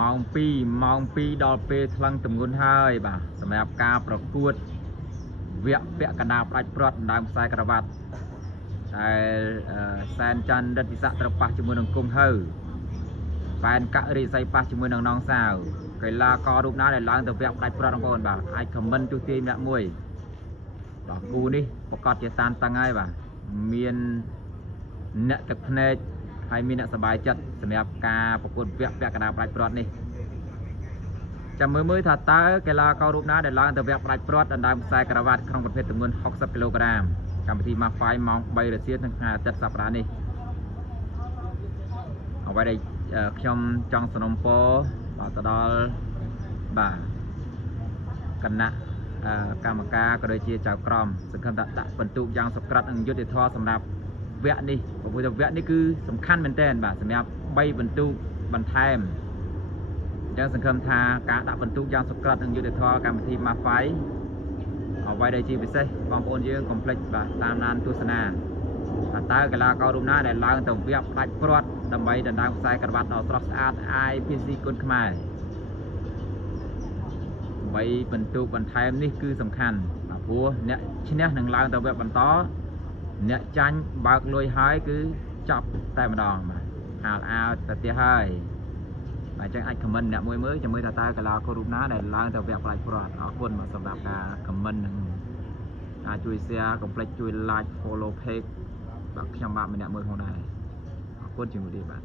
ម៉ោង 2ដល់ពេលថ្លឹងទម្ងន់ហើយបាទសម្រាប់ការប្រកួតវគ្គពាក់កណ្ដាលផ្ដាច់ព្រាត់ដើមខ្សែក្រវ៉ាត់ដែលសែនច័ន្ទរិទ្ធិស័កត្រូវប៉ះជាមួយនឹងគុំហើបែនករិស័យប៉ះជាមួយនឹងនងសាវកីឡាកររូបណាដែលឡើងទៅវគ្គផ្ដាច់ព្រាត់បងប្អូនបាទអាចខមមិនទស្សទាយម្នាក់មួយបាទគូនេះប្រកាសជាតានតឹងហើយបាទមានអ្នកទឹកភ្នែកហើយមានអ្នកសប្បាយចិត្តសម្រាប់ការប្រកួតវគ្គពាក់កណ្ដាលផ្ដាច់ព្រាត់នេះចាំមើលថាតើកីឡាកររូបណាដែលឡើងទៅវគ្គផ្ដាច់ព្រាត់ដណ្ដើមខ្សែក្រវ៉ាត់ក្នុងប្រភេទទម្ងន់60 គីឡូក្រាមកម្មវិធី Mafai ម៉ោង 3 រសៀលនៅថ្ងៃអាទិត្យសប្តាហ៍នេះអ្វីដែលខ្ញុំចង់សនំពរបាទទៅដល់បាទគណៈកម្មការក៏ដូចជាចៅក្រមសង្ឃឹមថាដាក់បន្ទុកយ៉ាងសុក្រិតនិងយុត្តិធម៌សម្រាប់វគ្គនេះព្រោះវគ្គនេះគឺសំខាន់មែនទែនបាទសម្រាប់3បន្ទុកបន្ថែមអញ្ចឹងសង្ឃឹមថាការដាក់បន្ទុកយ៉ាងសុក្រិតនិងយុត្តិធម៌កម្មវិធី Mafai អ្វីដែលជាពិសេសបងប្អូនយើងកុំភ្លេចបាទតាមដានទស្សនាតើកីឡាកររូបណាដែលឡើងទៅវគ្គផ្ដាច់ព្រាត់ដើម្បីដណ្ដើមខ្សែក្រវ៉ាត់ដ៏ស្រស់ស្អាត IPC គុណខ្មែរ3បន្ទុកបន្ថែមនេះគឺសំខាន់បាទព្រោះអ្នកឈ្នះនឹងឡើងទៅវគ្គបន្តអ្នកចាញ់បើកលុយហើយគឺចប់តែម្ដងបាទអាលទៅទៀតហើយបាទអញ្ចឹងអាចខមមិនអ្នកមួយមើលចាំមើលថាតើកីឡាកររូបណាដែលឡើងទៅវគ្គផ្ដាច់ព្រាត់អរគុណសម្រាប់ការខមមិននិងការជួយ share កុំភ្លេចជួយ like follow page បាទខ្ញុំបាទម្នាក់មួយផងដែរអរគុណជំរាបលាបាទ